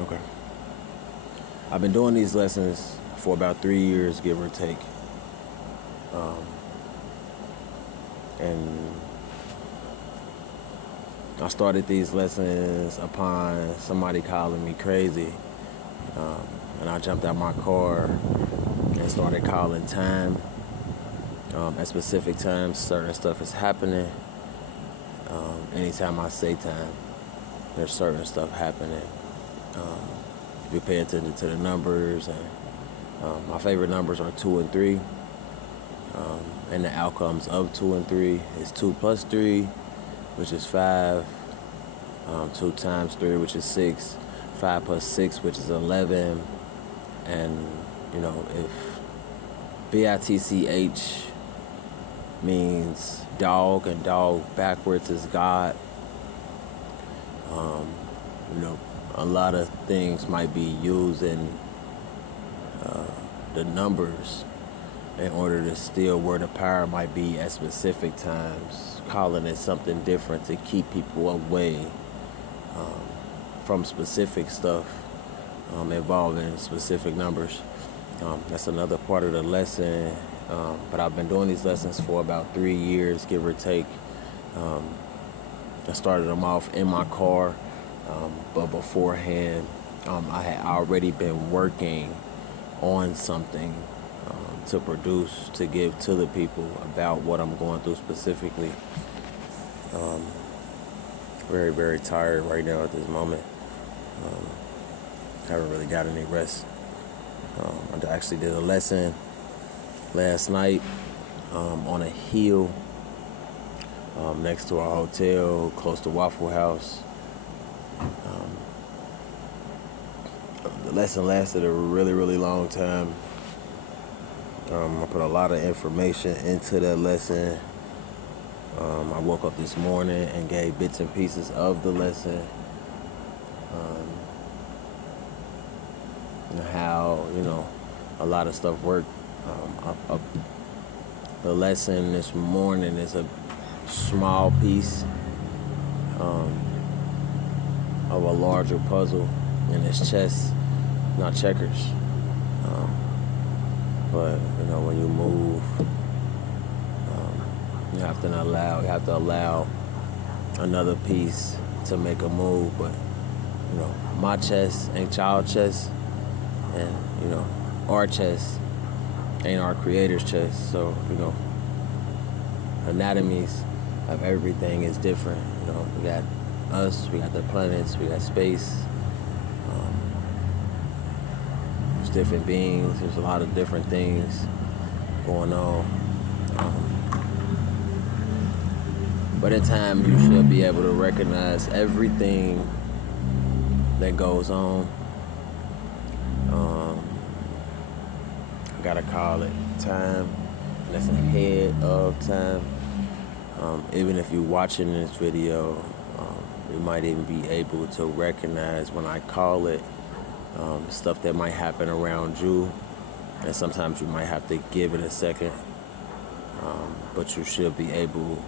Okay. I've been doing these lessons for about 3 years, give or take. And I started these lessons upon somebody calling me crazy. And I jumped out my car and started calling time. At specific times, certain stuff is happening. Anytime I say time, there's certain stuff happening. If you pay attention to the numbers, and my favorite numbers are 2 and 3. And the outcomes of 2 and 3 is 2 plus 3, which is 5. 2 times 3, which is 6. 5 plus 6, which is 11. And, if BITCH means dog, and dog backwards is God, a lot of things might be using the numbers in order to steal where the power might be at specific times, calling it something different to keep people away from specific stuff involving specific numbers. That's another part of the lesson. But I've been doing these lessons for about 3 years, give or take. I started them off in my car, but beforehand, I had already been working on something to produce, to give to the people about what I'm going through specifically. Very, very tired right now at this moment. Haven't really got any rest. I actually did a lesson last night on a hill next to our hotel, close to Waffle House. The lesson lasted a really, really long time. I put a lot of information into that lesson. I woke up this morning and gave bits and pieces of the lesson. How, a lot of stuff worked. The lesson this morning is a small piece of a larger puzzle, and it's chess, not checkers. But when you move, you have to allow another piece to make a move. But my chess ain't child chess, and our chess ain't our creator's chess. So anatomies of everything is different. We got us, we got the planets, we got space. There's different beings. There's a lot of different things going on. But in time, you should be able to recognize everything that goes on. I gotta call it time. That's ahead of time. Even if you're watching this video, you might even be able to recognize when I call it stuff that might happen around you. And sometimes you might have to give it a second. But you should be able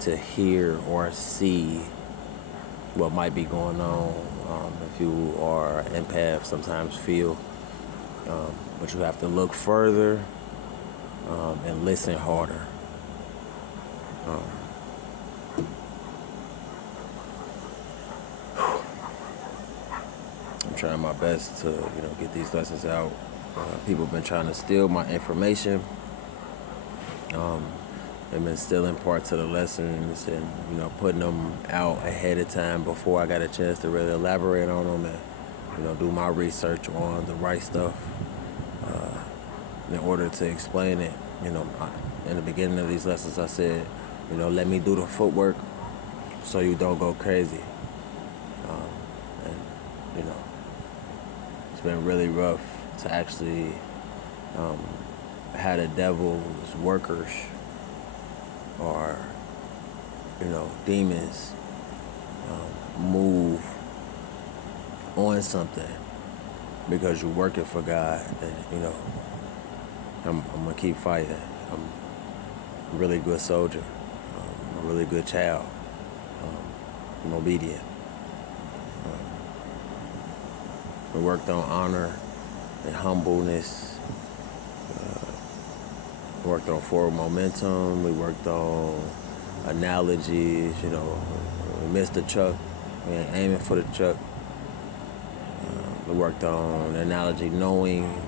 to hear or see what might be going on. If you are an empath, sometimes feel. But you have to look further and listen harder. I'm trying my best to, get these lessons out. People have been trying to steal my information. They've been stealing parts of the lessons and, putting them out ahead of time before I got a chance to really elaborate on them and, do my research on the right stuff in order to explain it. In the beginning of these lessons, I said, let me do the footwork so you don't go crazy. And, it's been really rough to actually have the devil's workers or, demons move on something because you're working for God. And, I'm going to keep fighting. I'm a really good soldier. I'm a really good child. I'm obedient. We worked on honor and humbleness. We worked on forward momentum. We worked on analogies. We missed the chuck. We ain't aiming for the chuck. We worked on analogy knowing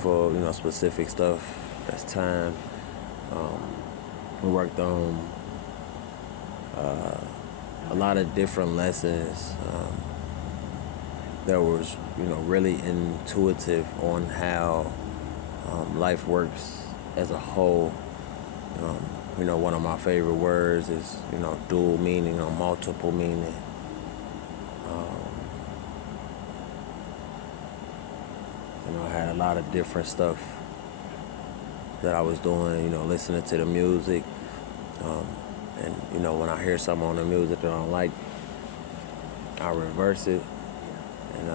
for specific stuff. That's time. We worked on a lot of different lessons that was really intuitive on how life works as a whole. One of my favorite words is dual meaning or multiple meaning. I had a lot of different stuff that I was doing, listening to the music. And when I hear something on the music that I don't like, I reverse it. And,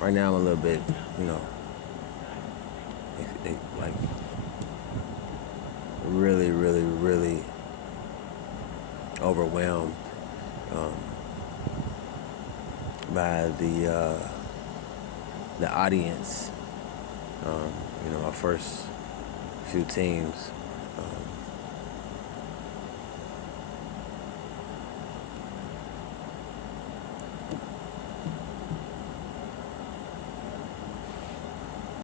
right now I'm a little bit, like really, really, really overwhelmed by the audience. My first few teams